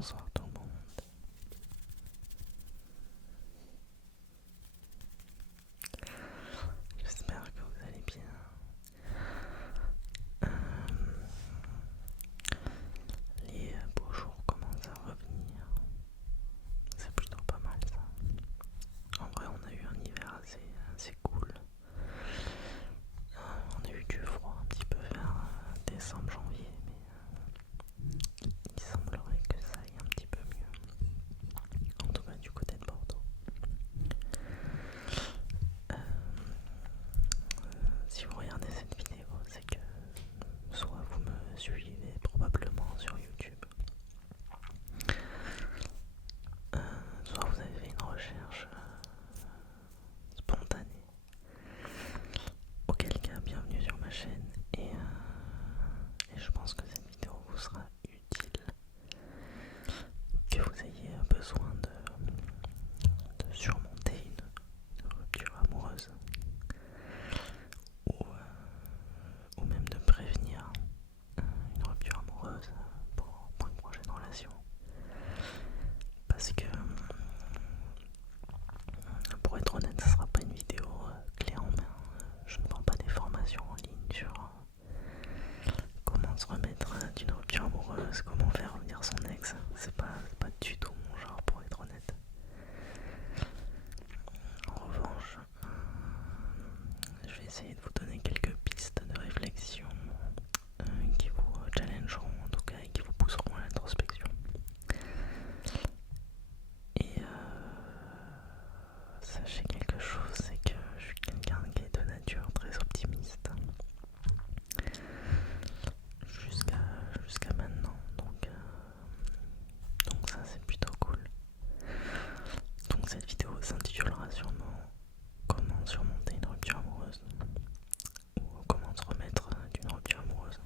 Bonsoir tout le monde. J'espère que vous allez bien. Les beaux jours commencent à revenir. C'est plutôt pas mal ça. En vrai, on a eu un hiver assez cool. On a eu du froid un petit peu vers décembre, janvier, mais il semblerait que ça aille un petit peu mieux. En tout cas du côté de Bordeaux. Si vous regardez cette vidéo, c'est que soit vous me suivez probablement sur YouTube, soit vous avez fait une recherche spontanée. Auquel cas, bienvenue sur ma chaîne et je pense que cette vidéo vous sera utile, que vous ayez besoin de surmonter une rupture amoureuse ou même de prévenir une rupture amoureuse pour une prochaine relation. Parce que, pour être honnête, ça sera pas une vidéo clé en main. Je ne vends pas des formations en ligne sur comment se remettre d'une rupture amoureuse, comment faire revenir son ex. C'est pas du tout mon genre, pour être honnête. En revanche, je vais essayer de vous donner quelques pistes de réflexion qui vous challengeront en tout cas et qui vous pousseront à l'introspection. Et sachez quelque chose, c'est que je suis quelqu'un qui est de nature très optimiste. Jusqu'à maintenant, donc ça c'est plutôt cool. Donc cette vidéo s'intitulera sûrement comment surmonter une rupture amoureuse ou comment se remettre d'une rupture amoureuse.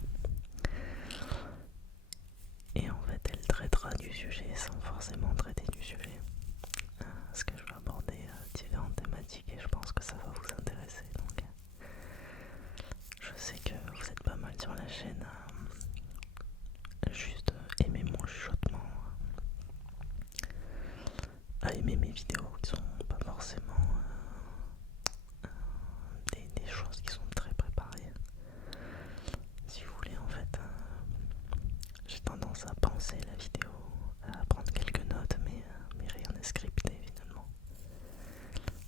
Et en fait elle traitera du sujet sans forcément traiter du sujet, parce que je vais aborder différentes thématiques et je pense que ça va vous intéresser. Donc je sais que vous êtes pas mal sur la chaîne juste aimer mon chuchotement, à aimer mes vidéos qui sont pas forcément des choses qui sont très préparées. Si vous voulez, en fait, j'ai tendance à penser la vidéo, à prendre quelques notes, mais rien n'est scripté finalement.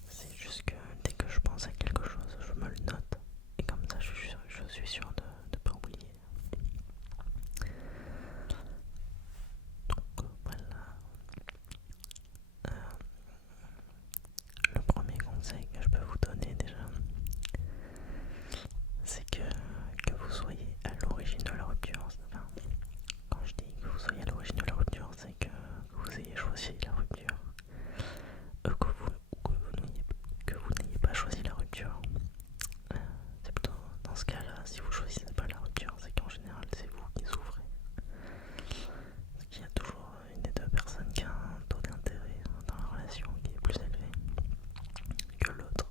C'est juste que dès que je pense à quelque chose, je me le note et comme ça je suis sûr de ne pas oublier. Donc voilà. Le premier conseil que je peux vous donner déjà, c'est que vous soyez à l'origine de la rupture. Enfin, quand je dis que vous soyez à l'origine de la rupture, c'est que vous ayez choisi la rupture. Que vous n'ayez pas choisi la rupture. C'est plutôt dans ce cas-là, si vous choisissez pas la rupture, c'est qu'en général c'est vous qui souffrez. Parce qu'il y a toujours une des deux personnes qui a un taux d'intérêt dans la relation qui est plus élevé que l'autre.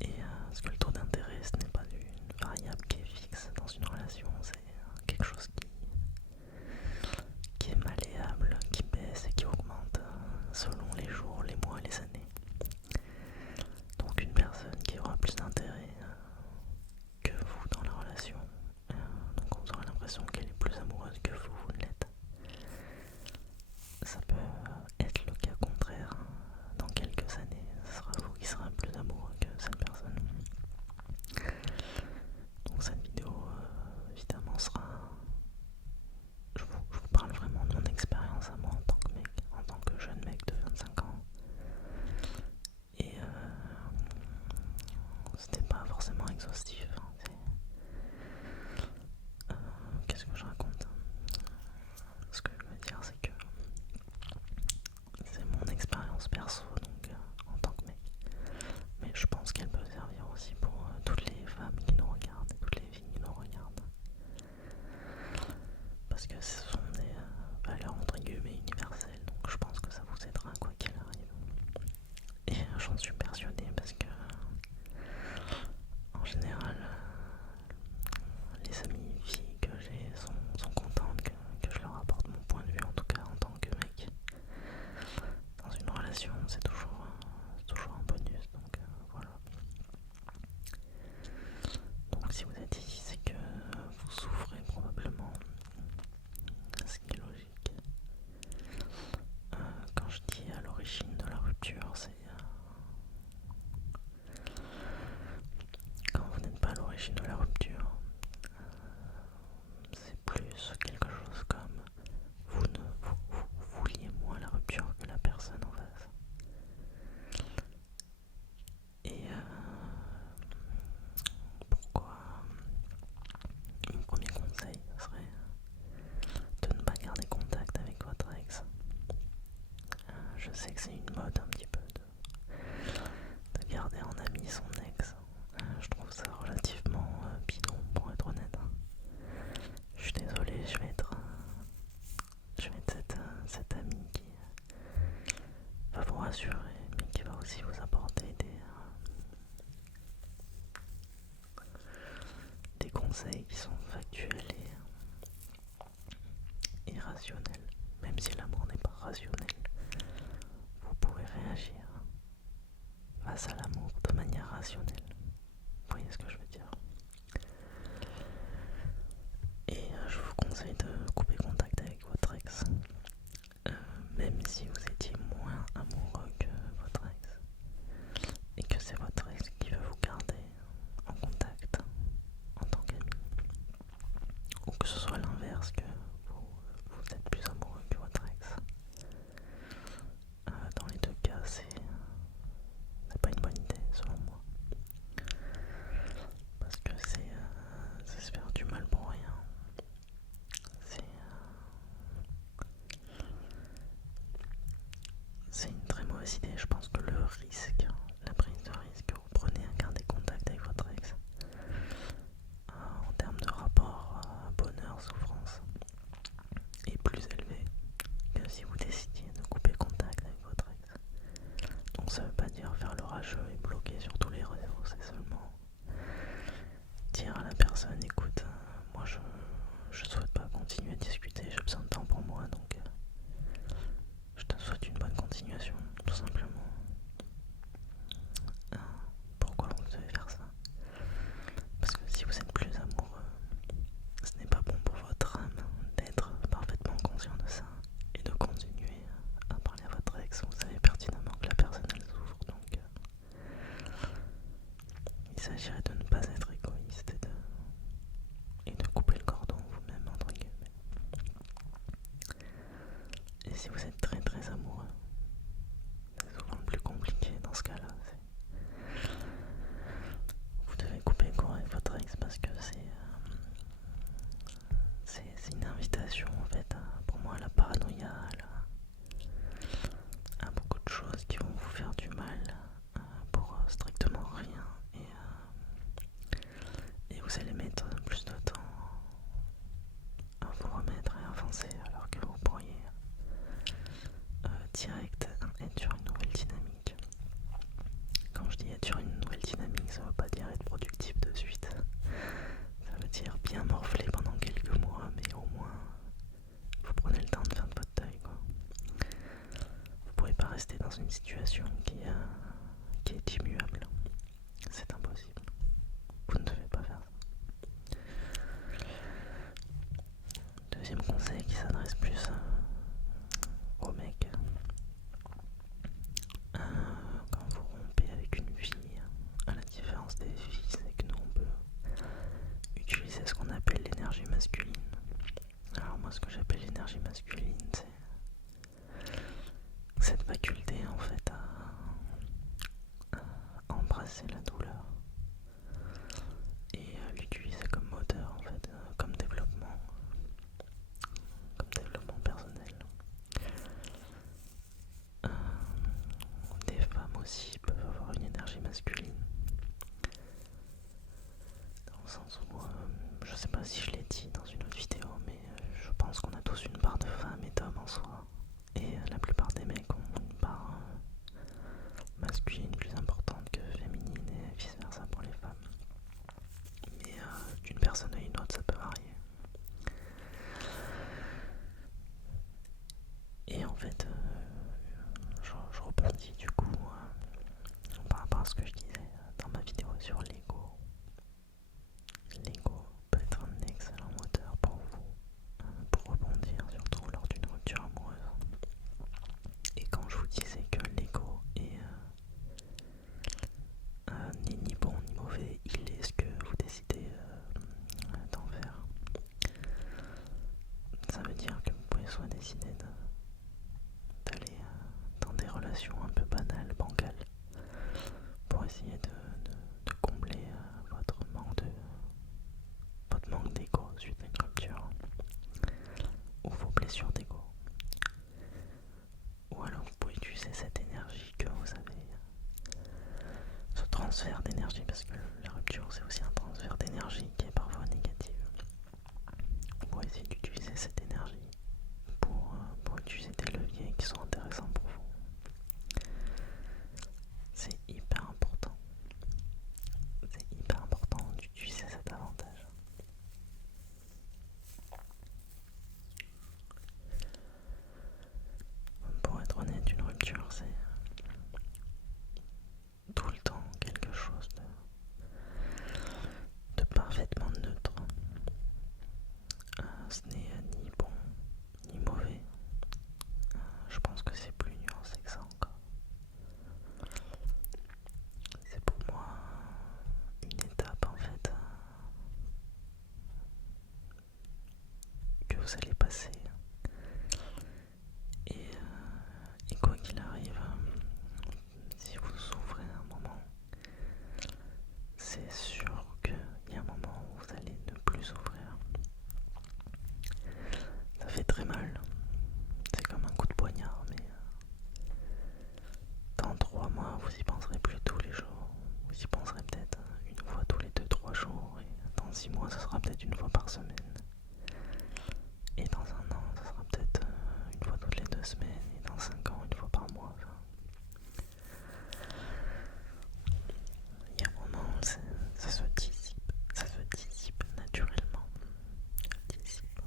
Et parce que le taux d'intérêt, ce n'est pas une variable qui est fixe dans une relation, c'est quelque chose qui est malléable, qui baisse et qui augmente selon les jours, les mois, les années. Donc une personne qui aura plus d'intérêt que vous dans la relation, donc vous aurez l'impression qu'elle est plus amoureuse que vous ne l'êtes. Ça peut être le cas contraire. Dans quelques années, ce sera vous qui serez plus amoureux que cette personne. Donc cette vidéo évidemment sera... Je vous parle vraiment de mon expérience à moi en tant que mec, en tant que jeune mec de 25 ans. Et c'était pas forcément exhaustif. Qu'est-ce que je raconte? Ce que je veux dire, c'est que c'est mon expérience perso, donc en tant que mec. Mais conseille de couper contact avec votre ex, même si vous étiez moins amoureux que votre ex, et que c'est votre ex qui veut vous garder en contact en tant qu'ami, ou que ce soit l'inverse, que vous êtes plus amoureux que votre ex. Dans les deux cas, c'est pas une bonne idée selon moi, parce que c'est se faire du mal pour rien. C'est une très mauvaise idée. Je pense que le risque, la prise de risque que vous prenez à garder contact avec votre ex, en termes de rapport bonheur-souffrance, est plus élevé que si vous décidiez de couper contact avec votre ex. Donc ça veut pas dire faire le rageux et bloquer sur tous les réseaux, c'est seulement dire à la personne, écoute, moi je souhaite pas continuer à discuter, j'ai besoin de temps pour moi, donc je te souhaite une bonne continuation, tout simplement. Pourquoi vous devez faire ça? Parce que si vous êtes plus amoureux, ce n'est pas bon pour votre âme d'être parfaitement conscient de ça et de continuer à parler à votre ex. Vous savez pertinemment que la personne elle souffre, donc il s'agirait de ne pas être égoïste et de couper le cordon vous-même, entre guillemets. Et si vous êtes très très amoureux, c'est souvent le plus compliqué dans ce cas-là. Vous devez couper court avec votre ex parce que c'est une invitation en fait pour moi à la paranoïa, à beaucoup de choses qui vont vous faire du mal pour strictement rien, et vous allez mettre plus de temps à vous remettre et avancer alors que vous pourriez direct être sur une nouvelle dynamique. Quand je dis être sur une nouvelle dynamique, ça veut pas dire être productif de suite. Ça veut dire bien morfler pendant quelques mois, mais au moins vous prenez le temps de faire de votre deuil, quoi. Vous pouvez pas rester dans une situation qui est immuable. C'est impossible. Vous ne devez pas faire ça. Deuxième conseil qui s'adresse plus aux mecs. Quand vous rompez avec une fille, à la différence des filles, c'est que nous on peut utiliser ce qu'on appelle l'énergie masculine. Alors moi ce que j'appelle l'énergie masculine, c'est cette faculté en fait à embrasser la douleur et à l'utiliser comme moteur en fait, comme développement personnel. Des femmes aussi peuvent avoir une énergie masculine, dans le sens où, je sais pas si je l'ai dit dans une autre vidéo, mais je pense qu'on a tous une part de femme et d'homme en soi, et la plupart des mecs ont une part masculine plus importante que féminine, et vous allez passer. Et quoi qu'il arrive, si vous souffrez un moment, c'est sûr qu'il y a un moment où vous allez ne plus souffrir. Ça fait très mal. C'est comme un coup de poignard, mais dans 3 mois, vous y penserez plus tous les jours. Vous y penserez peut-être une fois tous les 2-3 jours. Et dans 6 mois, ce sera peut-être une fois par semaine. Et dans 1 an, ce sera peut-être une fois toutes les 2 semaines. Et dans 5 ans, une fois par mois. Enfin, il y a un moment où ça se dissipe naturellement. Dissipe.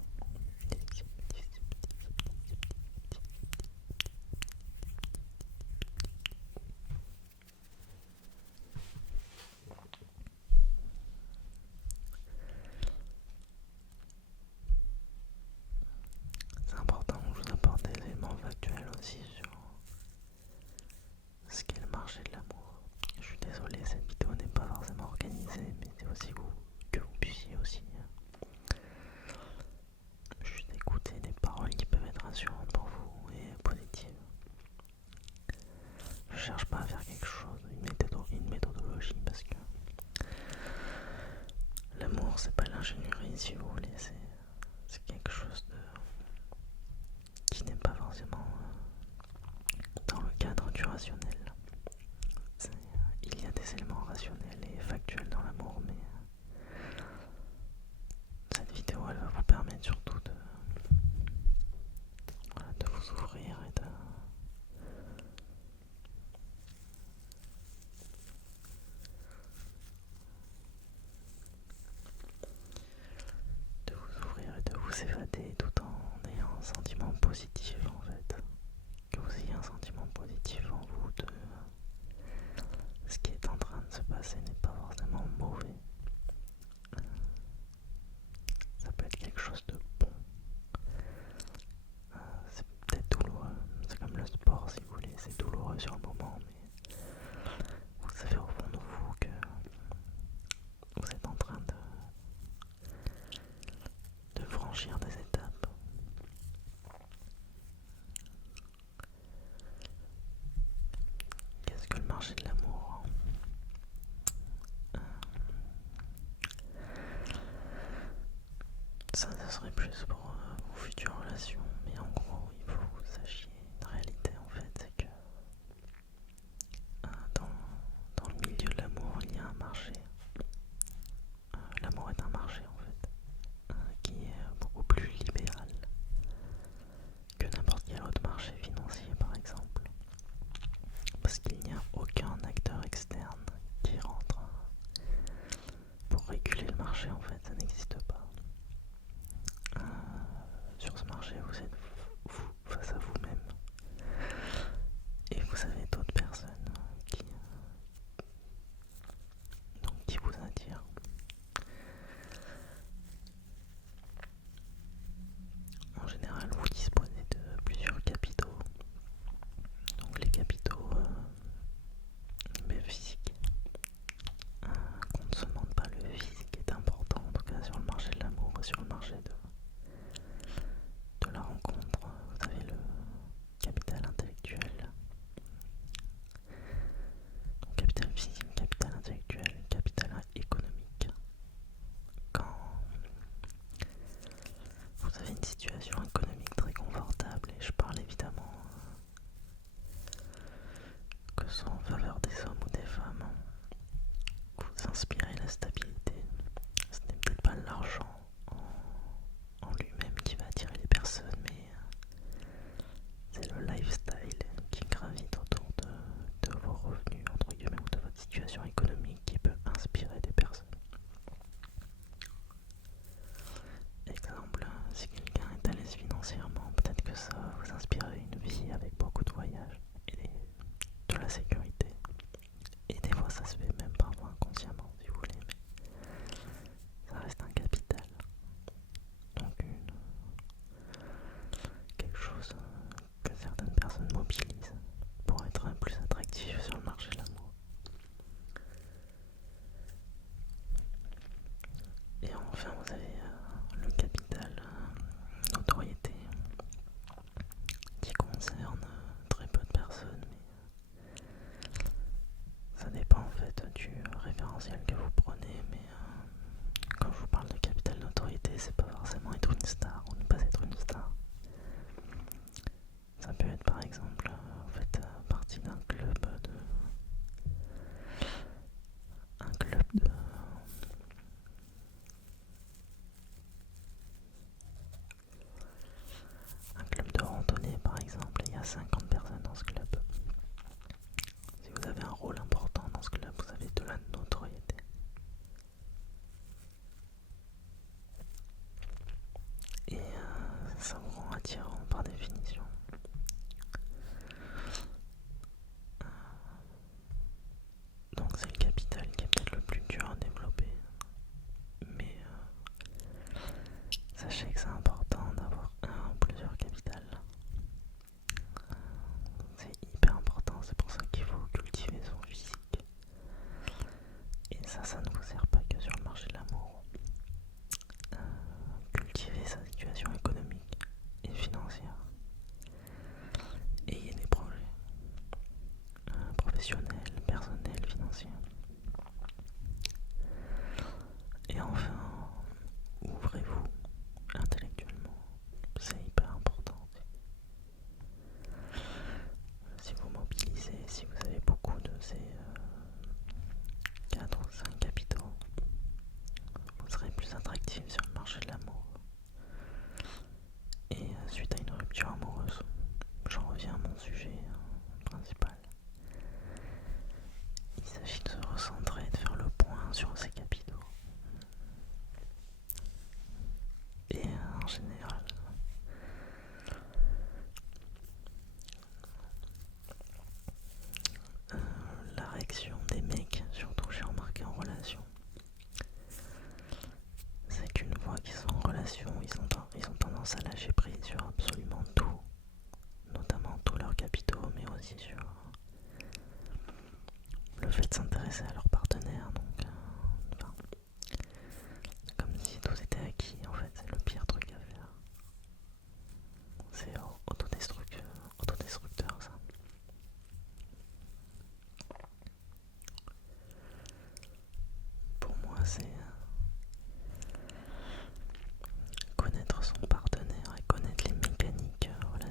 C'est important que je vous apporte des éléments factuels aussi sur ce qu'est le marché de l'amour. Je suis désolé, cette vidéo n'est pas forcément organisée, mais c'est aussi que vous puissiez aussi juste écouter des paroles qui peuvent être rassurantes pour vous et positives. Je cherche pas à faire quelque chose, une méthodologie, parce que l'amour c'est pas l'ingénierie si vous voulez, c'est quelque chose qui n'est pas forcément dans le cadre du rationnel. Il y a des éléments rationnels et factuels dans l'amour, mais cette vidéo elle va vous permettre surtout de vous ouvrir et de vous évader tout en ayant un sentiment positif en fait. Que vous ayez un sentiment positif en vous de ce qui est en train de se passer n'est pas forcément mauvais. Ça peut être quelque chose de bon. C'est peut-être douloureux, c'est comme le sport si vous voulez, c'est douloureux sur le moment, mais vous savez au fond de vous que vous êtes en train de franchir des étapes. Qu'est-ce que le marché de l'amour ? Ça serait plus pour vos futures relations, mais en gros, il faut que vous sachiez une réalité en fait, c'est que dans le milieu de l'amour, il y a un marché. L'amour est un marché en fait, qui est beaucoup plus libéral que n'importe quel autre marché financier par exemple. Parce qu'il n'y a aucun acteur externe qui rentre pour réguler le marché en fait, ça n'existe pas. Sur ce marché,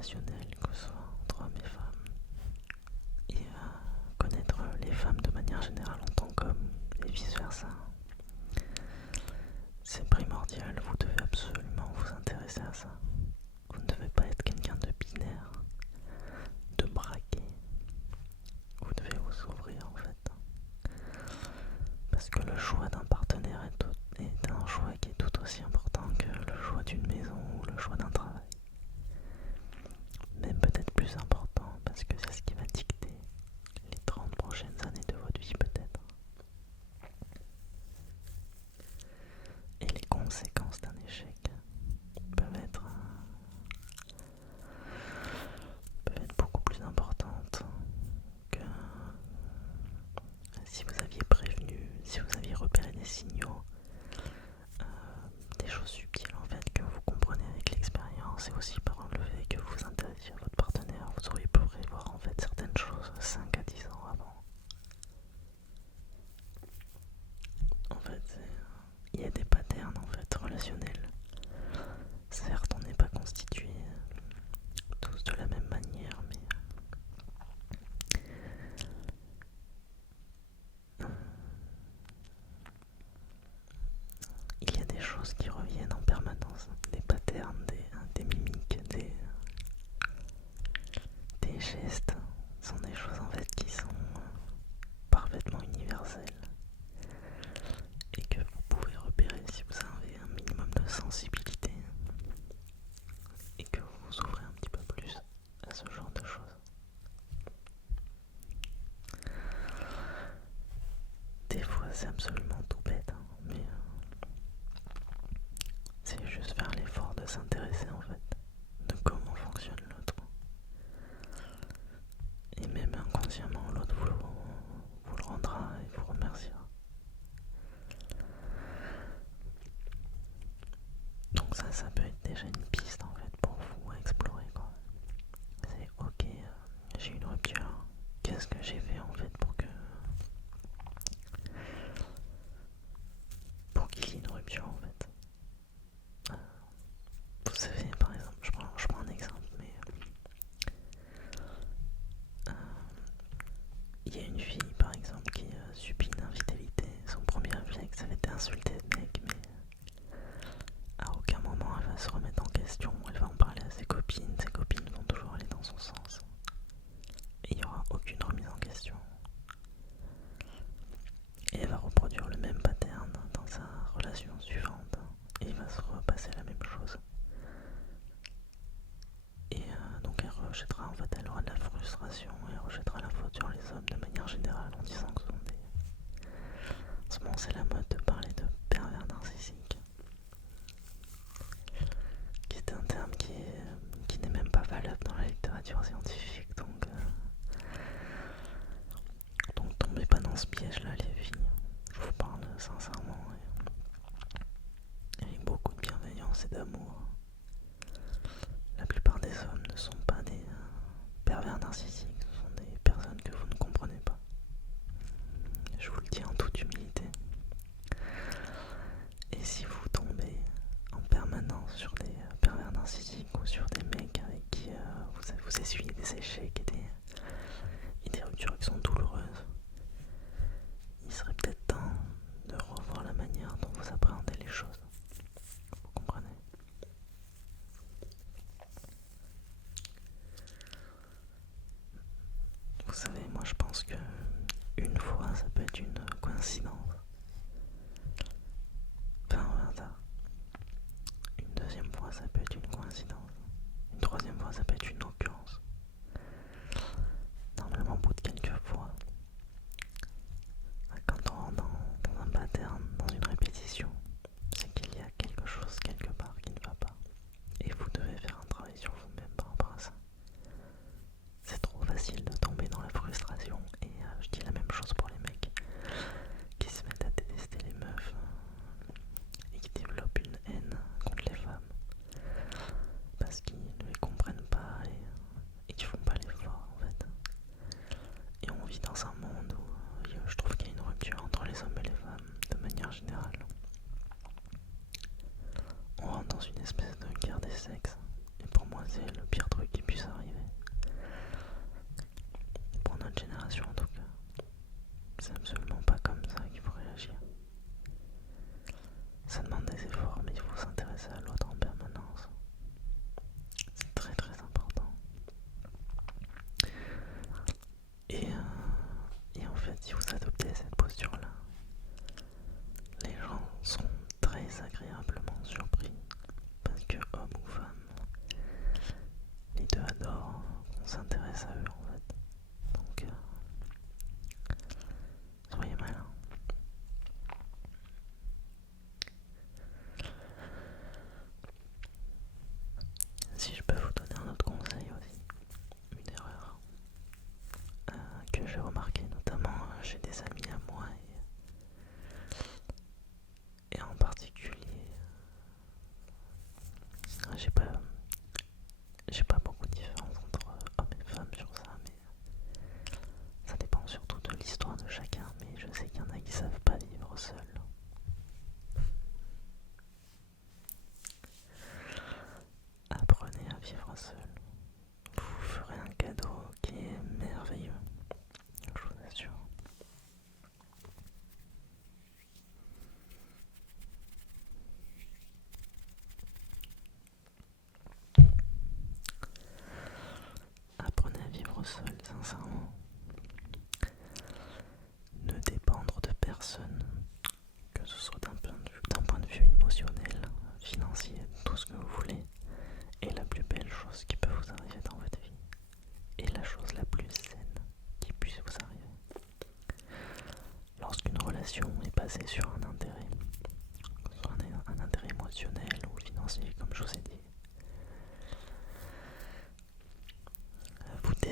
relationnel, que ce soit entre hommes et femmes, et connaître les femmes de manière générale en tant qu'hommes et vice versa. C'est primordial, vous devez absolument vous intéresser à ça. Vous ne devez pas être quelqu'un de binaire, de braqué. Vous devez vous ouvrir en fait. Parce que le choix d'un partenaire est un choix qui est tout aussi important que le choix d'une maison ou le choix d'un travail. Même peut-être plus important parce que c'est ce qui va dicter les 30 prochaines années de votre vie peut-être. Et les conséquences d'un échec peuvent être beaucoup plus importantes que si vous aviez prévenu, si vous aviez repéré des signaux, des choses subtiles en fait que vous comprenez avec l'expérience, et aussi par le fait que vous vous intéressiez à votre partenaire, vous auriez pu prévoir en fait certaines choses 5 à 10 ans avant. En fait, il y a des patterns en fait relationnels. Certes, on n'est pas constitués tous de la même manière, mais il y a des choses qui reviennent en permanence, des patterns, des mimiques, des gestes, sont des choses en fait qui sont parfaitement universelles et que vous pouvez repérer si vous avez un minimum de sensibilité et que vous vous ouvrez un petit peu plus à ce genre de choses. Des fois c'est absolument tout bête, hein, mais c'est juste faire l'effort de s'intéresser en fait de comment fonctionne l'autre. Et même inconsciemment, l'autre vous le rendra et vous remerciera. Donc ça peut être déjà une piste en fait pour vous à explorer quoi. C'est ok, j'ai une rupture. Qu'est-ce que j'ai fait en fait pour qu'il y ait une rupture en fait. Vous savez, par exemple, je prends un exemple, mais il y a une fille par exemple qui subit une infidélité. Son premier réflexe ça va être d'insulter le mec, mais à aucun moment elle va se remettre en question, elle va en parler à ses copines vont toujours aller dans son sens. Et il n'y aura aucune remise en question. Et elle va reproduire le même pattern dans sa relation suivante. Et il va se repasser la même chose. Et donc elle rejettera, en fait, elle aura de la frustration et elle rejettera la faute sur les hommes de manière générale en disant que ce sont des... En ce moment c'est la mode de parler de pervers narcissiques, qui est un terme qui n'est même pas valable dans la littérature scientifique, donc tombez pas dans ce piège là les filles, je vous parle sincèrement et avec beaucoup de bienveillance et d'amour. La plupart des hommes ne sont pas des pervers narcissiques, ce sont des personnes que vous ne comprenez pas. Je vous le dis en toute humilité. Et si vous tombez en permanence sur des pervers narcissiques ou sur des mecs avec qui vous essuyez des échecs et des ruptures qui sont douloureuses, il serait peut-être temps de revoir la manière dont vous appréhendez les choses. Vous comprenez ? Vous savez, moi je pense que une fois ça peut être une coïncidence. Enfin, un hasard. Une deuxième fois ça peut être une coïncidence. Une troisième fois ça peut être une occurrence. Normalement, au bout de quelques fois, quand on rentre dans un pattern, dans une répétition, c'est qu'il y a quelque chose quelque part qui ne va pas. Et vous devez faire un travail sur vous-même par rapport à ça. C'est trop facile de tomber dans la frustration, et je dis la même chose pour les mecs qui se mettent à détester les meufs et qui développent une haine contre les femmes parce qu'ils ne les comprennent pas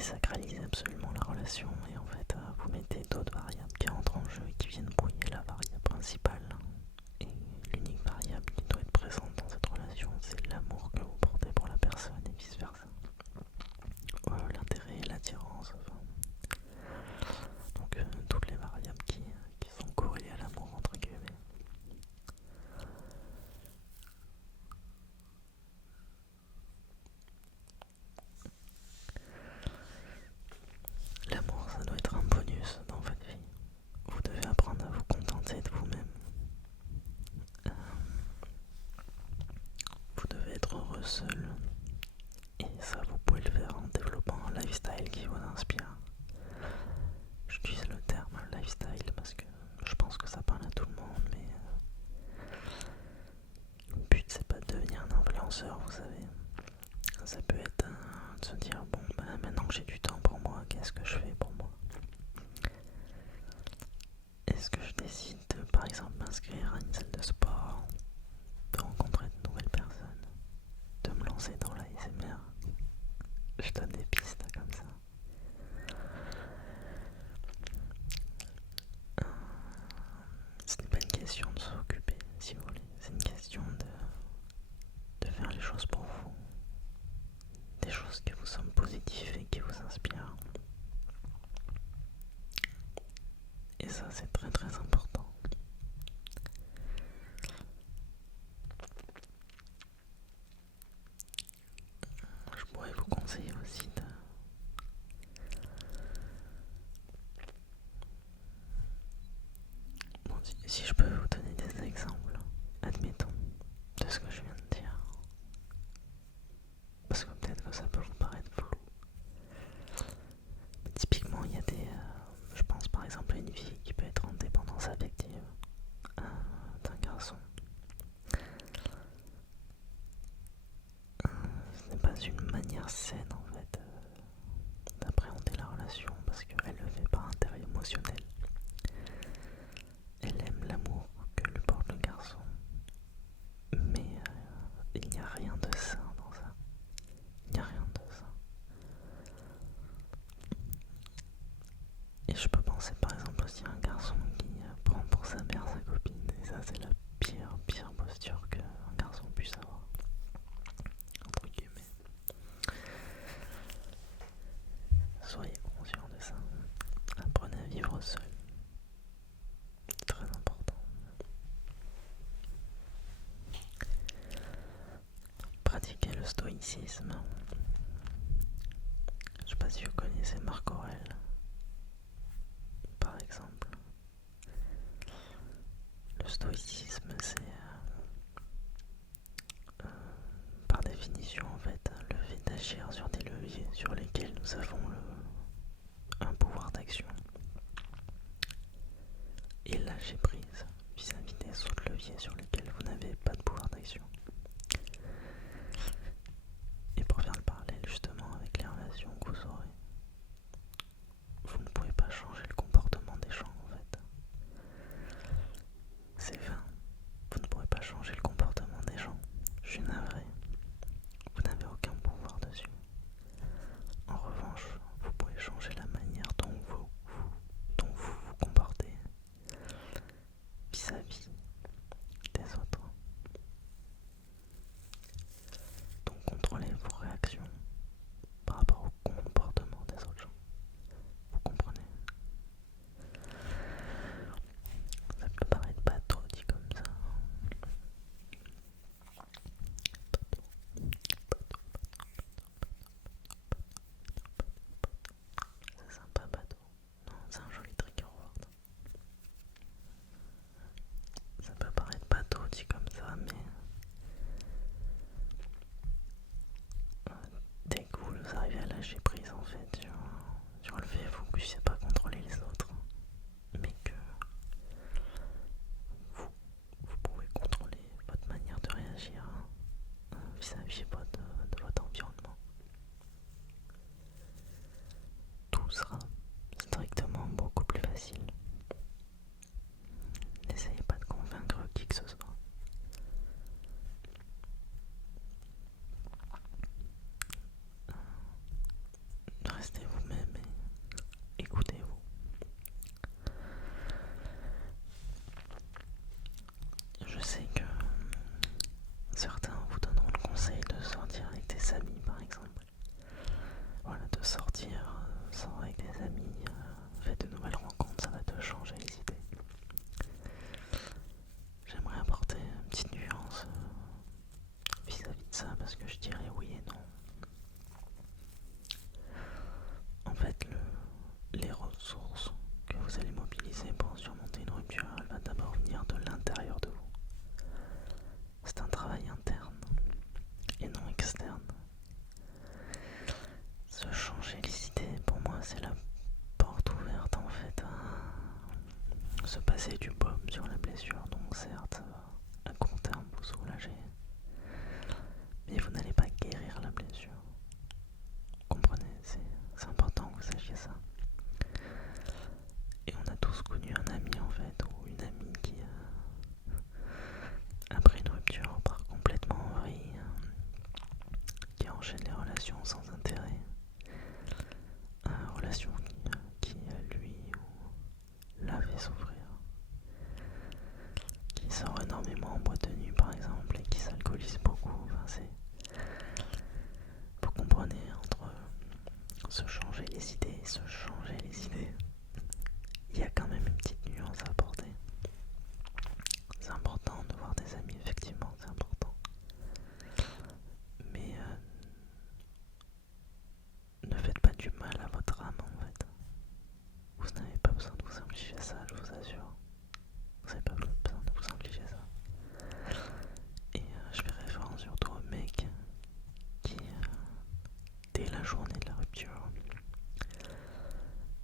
désacralisez absolument la relation et en fait vous mettez d'autres variables qui entrent en jeu et qui viennent brouiller la variable principale. Et l'unique variable qui doit être présente dans cette relation, c'est l'amour que vous portez pour la personne et vice versa. L'intérêt, l'attirance, enfin. Donc toutes les variables qui sont corrélées à l'amour entre guillemets. L'amour, ça doit être un bonus dans votre vie. Vous devez apprendre à vous contenter de vous-même. Vous devez être heureux seul. Et ça, vous pouvez le faire en développant un lifestyle qui vous inspire. J'utilise le terme lifestyle parce que je pense que ça parle à tout le monde, mais le but c'est pas de devenir un influenceur, vous savez. Ça peut être de se dire, bon, maintenant que j'ai du temps pour moi, qu'est-ce que je fais pour moi? Est-ce que je décide de, par exemple, m'inscrire à une salle de sport, de rencontrer de nouvelles personnes, de me lancer dans l'ASMR? Je donne des pistes comme ça. Ce n'est pas une question de s'occuper, si vous voulez. C'est une question de faire les choses pour vous. Des choses qui vous semblent positives et qui vous inspirent. Et ça, c'est très très important. Je pourrais vous conseiller aussi de... Bon, si je peux vous donner des exemples, admettons, de ce que je viens de dire. Parce que peut-être que ça peut vous paraître flou. Mais typiquement, il y a des... je pense par exemple à une fille qui peut être en dépendance affective d'un garçon. Ce n'est pas une manière saine en fait d'appréhender la relation parce qu'elle le fait par intérêt émotionnel. Elle aime l'amour que lui porte le garçon, mais il n'y a rien de sain dans ça. Il n'y a rien de sain. Et je peux penser par exemple aussi à un garçon qui prend pour sa mère sa copine, et ça c'est la pire posture qu'un garçon puisse avoir, entre guillemets. Soyez conscient de ça. Apprenez à vivre seul. C'est très important. Pratiquez le stoïcisme. Je ne sais pas si vous connaissez Marc Aurèle, par exemple. Le stoïcisme, c'est par définition en fait le fait d'agir sur des leviers sur lesquels nous avons un pouvoir d'action et lâcher prise vis-à-vis des autres leviers sur lesquels vous n'avez pas de pouvoir d'action. Et pour faire le parallèle justement avec les relations que vous aurez, vous ne pouvez pas changer le comportement des gens en fait. C'est vain. Vous ne pourrez pas changer le comportement des gens. Je suis navré. Vous n'avez aucun pouvoir dessus. En revanche, vous pouvez changer la manière dont vous vous comportez vis-à-vis des autres. Donc contrôlez vos réactions par rapport au comportement des autres gens. Vous comprenez? Ça peut paraître bateau dit comme ça. C'est sympa bateau. Non, c'est un joli trigger word. Ça peut paraître bateau dit comme ça, mais dès que vous arrivez à lâcher prise en fait sur le fait que vous ne puissiez pas contrôler les autres, mais que vous pouvez contrôler votre manière de réagir vis-à-vis de votre environnement, tout sera strictement beaucoup plus facile. N'essayez pas de convaincre qui que ce soit. Restez vous-même. enchaîne les relations sans intérêt, relations qui lui ou la fait souffrir, qui sort énormément en boîte de nuit par exemple et qui s'alcoolise beaucoup. Enfin, vous comprenez, entre se changer les idées, il y a quand même une petite nuance à apporter. C'est important de voir des amis, effectivement, c'est important. Mais ne faites pas du mal à votre âme en fait. Vous n'avez pas besoin de vous infliger ça, je vous assure. Vous n'avez pas besoin de vous infliger ça. Et je fais référence surtout aux mecs qui, dès la journée de la rupture,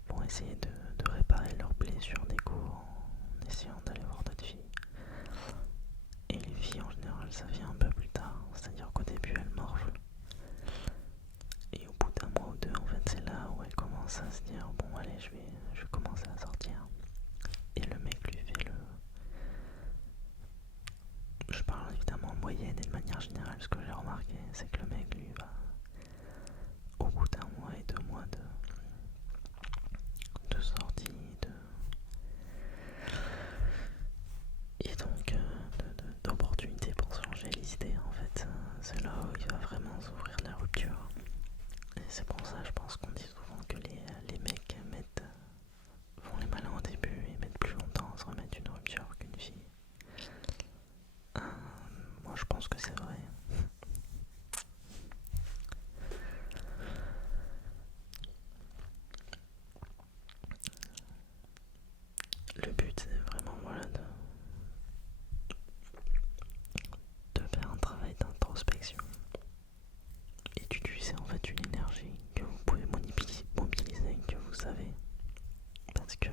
vont essayer de réparer leurs blessures d'ego en essayant d'aller voir d'autres filles. Et les filles en général ça vient un peu plus tard, c'est-à-dire qu'au début elles morflent. Et au bout d'un mois ou deux en fait c'est là où elles commencent à se dire bon allez je vais commencer à sortir. Et le mec lui fait le... Je parle évidemment en moyenne et de manière générale, ce que j'ai remarqué c'est que le mec lui va au bout d'un mois et 2 mois de sortie, et donc d'opportunités pour se changer les idées en fait. C'est là où il va vraiment s'ouvrir la rupture. Et c'est pour ça je pense qu'on dit souvent que les mecs font les malins au début et mettent plus longtemps à se remettre une rupture qu'une fille. Moi je pense que c'est vrai. Le but c'est vraiment de faire un travail d'introspection et d'utiliser en fait une énergie que vous pouvez mobiliser, que vous savez. Parce que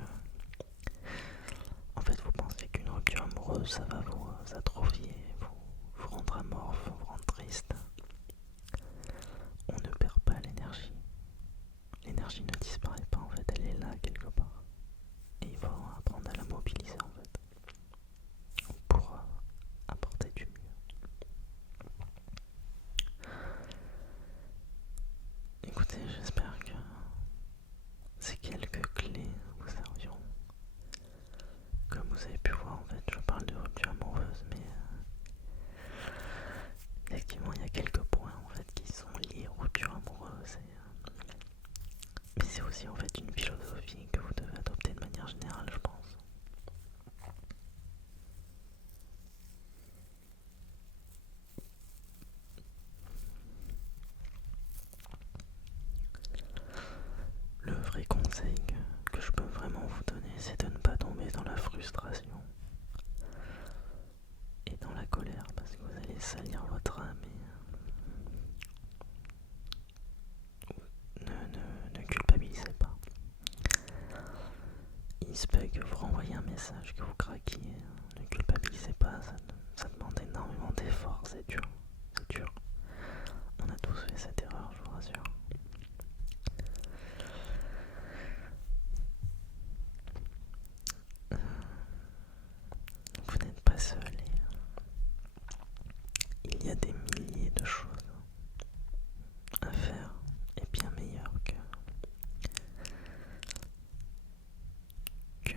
en fait vous pensez qu'une rupture amoureuse ça va vous atrophier, vous rendre amorphe, vous rendre triste. On ne perd pas l'énergie. L'énergie ne disparaît pas en fait, elle est là quelque part. Et il faut apprendre à la mobiliser en fait pour apporter du mieux. Écoutez, j'espère que ces quelques clés vous serviront. Comme vous avez pu voir en fait, je parle de rupture amoureuse, mais effectivement il y a quelques points en fait qui sont liés aux ruptures amoureuses. Mais c'est aussi en fait une philosophie que vous devez adopter de manière générale, je pense. Le vrai conseil que je peux vraiment vous donner, c'est de ne pas tomber dans la frustration et dans la colère, parce que vous allez salir votre âme et ne culpabilisez pas. Il se peut que vous renvoyez un message, que vous craquiez, ne culpabilisez pas, ça demande énormément d'efforts, c'est dur, c'est dur. On a tous fait cette erreur, je vous rassure. Vous n'êtes pas seul et il y a des milliers de choses à faire et bien meilleures que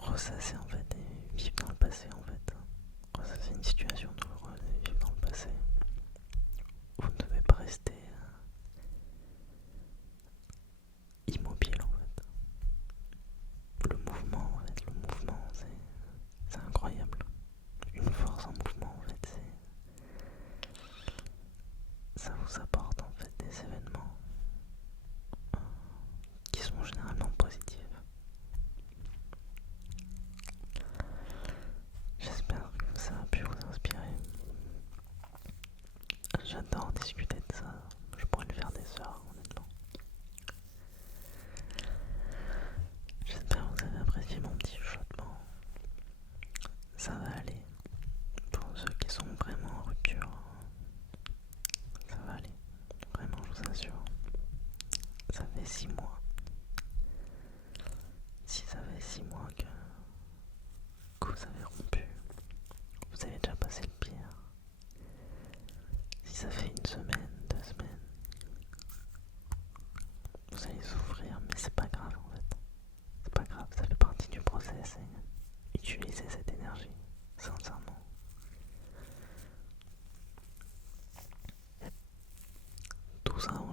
ressasser en fait et vivre dans le passé en fait. Ressasser une situation douloureuse et vivre dans le passé. Vous ne devez pas rester immobile en fait. Le mouvement c'est incroyable. Une force en mouvement en fait, ça vous apporte en fait des événements qui sont généralement positifs. J'espère que ça a pu vous inspirer. J'adore discuter de ça, je pourrais le faire des heures honnêtement. J'espère que vous avez apprécié mon petit chuchotement. Ça va aller. Pour ceux qui sont vraiment en rupture, ça va aller. Vraiment, je vous assure. Ça fait 6 mois. Si ça fait 6 mois que vous avez rompu, vous avez déjà passé le pire. Si ça fait 1 semaine, 2 semaines, ça,